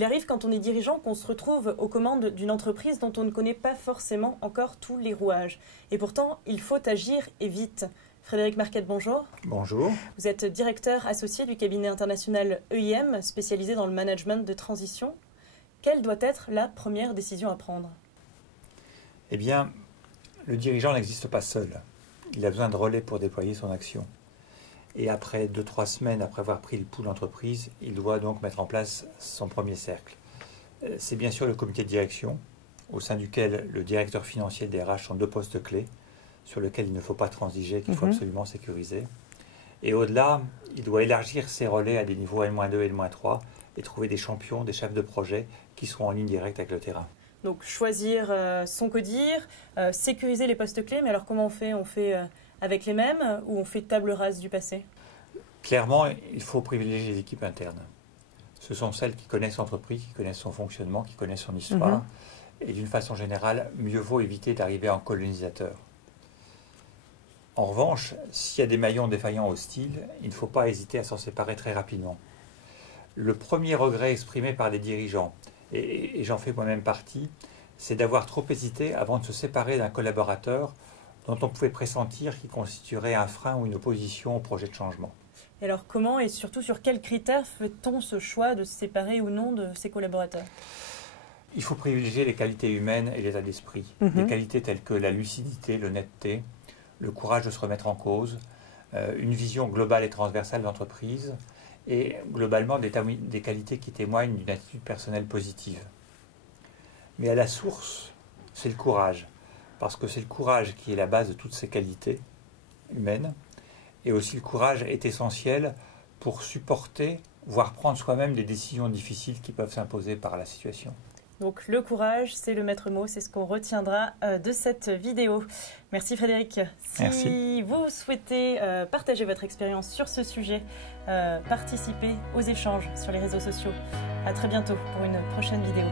Il arrive quand on est dirigeant qu'on se retrouve aux commandes d'une entreprise dont on ne connaît pas forcément encore tous les rouages. Et pourtant, il faut agir et vite. Frédéric Marquette, bonjour. Bonjour. Vous êtes directeur associé du cabinet international EIM, spécialisé dans le management de transition. Quelle doit être la première décision à prendre? Eh bien, le dirigeant n'existe pas seul. Il a besoin de relais pour déployer son action. Et après 2-3 semaines, après avoir pris le pouls de l'entreprise, il doit donc mettre en place son premier cercle. C'est bien sûr le comité de direction, au sein duquel le directeur financier des RH sont 2 postes clés, sur lesquels il ne faut pas transiger, qu'il faut absolument sécuriser. Et au-delà, il doit élargir ses relais à des niveaux N-2 et N-3 et trouver des champions, des chefs de projet qui seront en ligne directe avec le terrain. Donc choisir son codir, sécuriser les postes clés, mais alors comment on fait? On fait avec les mêmes ou on fait table rase du passé? Clairement, il faut privilégier les équipes internes. Ce sont celles qui connaissent l'entreprise, qui connaissent son fonctionnement, qui connaissent son histoire. Et d'une façon générale, mieux vaut éviter d'arriver en colonisateur. En revanche, s'il y a des maillons défaillants hostiles, il ne faut pas hésiter à s'en séparer très rapidement. Le premier regret exprimé par les dirigeants, et j'en fais moi-même partie, c'est d'avoir trop hésité avant de se séparer d'un collaborateur dont on pouvait pressentir qu'il constituerait un frein ou une opposition au projet de changement. Et alors comment et surtout sur quels critères fait-on ce choix de se séparer ou non de ses collaborateurs? Il faut privilégier les qualités humaines et l'état d'esprit. Des qualités telles que la lucidité, l'honnêteté, le courage de se remettre en cause, une vision globale et transversale de l'entreprise et globalement des qualités qui témoignent d'une attitude personnelle positive. Mais à la source, c'est le courage, parce que c'est le courage qui est la base de toutes ces qualités humaines, et aussi le courage est essentiel pour supporter, voire prendre soi-même des décisions difficiles qui peuvent s'imposer par la situation. Donc le courage, c'est le maître mot, c'est ce qu'on retiendra de cette vidéo. Merci Frédéric. Si vous souhaitez partager votre expérience sur ce sujet, participez aux échanges sur les réseaux sociaux. À très bientôt pour une prochaine vidéo.